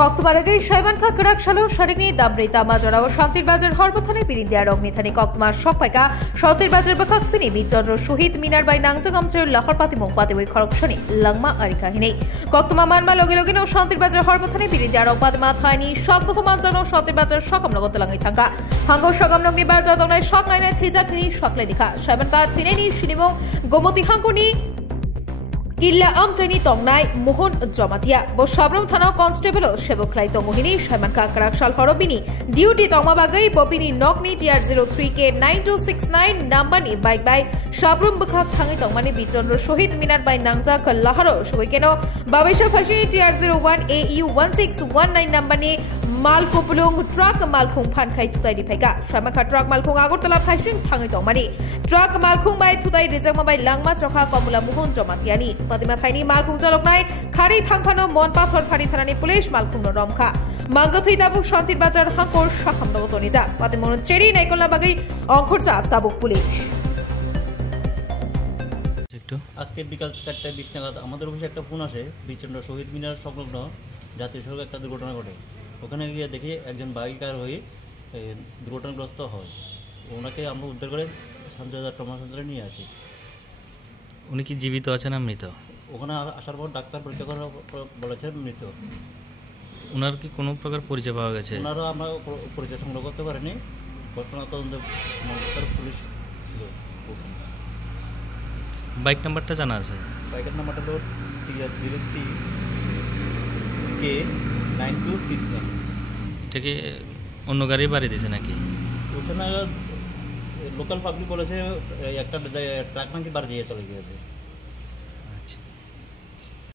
কক্তমারগৈ শৈবানখা করাকশালো সরেগনি দামরি তামাজরা ও শান্তির বাজার হরবথানে বিরিন্দিয়া রগনিথানি কক্তমার সকপাইকা শান্তির বাজার বখাকসিনি বিচন্দ্র শহীদ মিনার বাই নাংজাং অঞ্চল লাহরপাতি মুংপাতি ওই খরকশনি লাংমা আরিকাহিনী কক্তমা মানমা লগে লগে ও শান্তির বাজার হরবথানে বিরিন্দিয়া রগপাদমা থাইনি সকদুখ মানজানো শান্তির বাজার সকম লগত লাঙি থাকা হাঙ্গো সকম লগনি বাজার দংনাই সক নাইনা থিজাখিনি সকলে লিখা শৈবানখা থিনাইনি সিনিমো গোমতি হাঙ্গুনি কিল্লা আমচাইনি তংনাই মোহন জমাতিয়া বো সাবরম থানা কনস্টেবল সেবকলাই তমোহিনী শৈবানখা করাকশাল হরবিনী ডিউটি তংমাবাগৈ ববিনী নকনি TR03K 9269 নাম্বারনি বাইক বাই সাবরম বখাক থাঙি তংমানি বিচন্দ্র শহীদ মিনার বাই নাংজাক লাহারো সগৈকেন বাবেশা ফাশিনী TR01AU 1619 নাম্বারনি মালকুপুলুং ট্রাক মালখুং ফানখাই থুতাই দিফাইকা শৈবানখা ট্রাক মালখুং আগরতলা ফাশিং থাঙি তংমানি ট্রাক মালখুং বাই থুতাই রিজাংমা বাই লাংমা চখা কমলা মোহন জমাতিয়ানি পাতিমা থাইনি মালখুং চালকনাই খারি থাংফানো মন পাথর ফারি থানানি পুলিশ মালখুং রমখা মাঙ্গথৈ তাবুক শান্তির বাজার হাঙ্কর শাখাম নগত নিজা পাতিমন চেরি নাইকলনা বাগৈ অঙ্খরচা তাবুক পুলিশ। আজকে বিকাল 4:20 নাগাদ আমাদের অফিসে একটা ফোন আসে বিচন্দ্র শহীদ মিনার সংলগ্ন জাতীয় সড়কে একটা দুর্ঘটনা ঘটে। ওখানে গিয়ে দেখি একজন বাইকার হয়ে দুর্ঘটনাগ্রস্ত হয়। ওনাকে আমরা উদ্ধার করে শান্তিবাজার ট্রমা সেন্টারে নিয়ে আসি। উনি কি জীবিত আছেন না মৃত? ওখানে আসার পর ডাক্তার পরীক্ষা করে বলেছেন মৃত। ওনার কি কোনো প্রকার পরিচয় পাওয়া গেছে? ওনারও আমরা পরিচয় সংগ্রহ করতে পারিনি। ঘটনা তদন্তে পুলিশ ছিল। বাইক নাম্বারটা জানা আছে? বাইকের নাম্বারটা হলো TR03K 9269। এটা কি অন্য গাড়ি বাড়ি দিয়েছে নাকি? ওখানে লোকাল পাবলিক বলেছে একটা ট্রাক নাকি বাড়ি দিয়ে চলে গিয়েছে।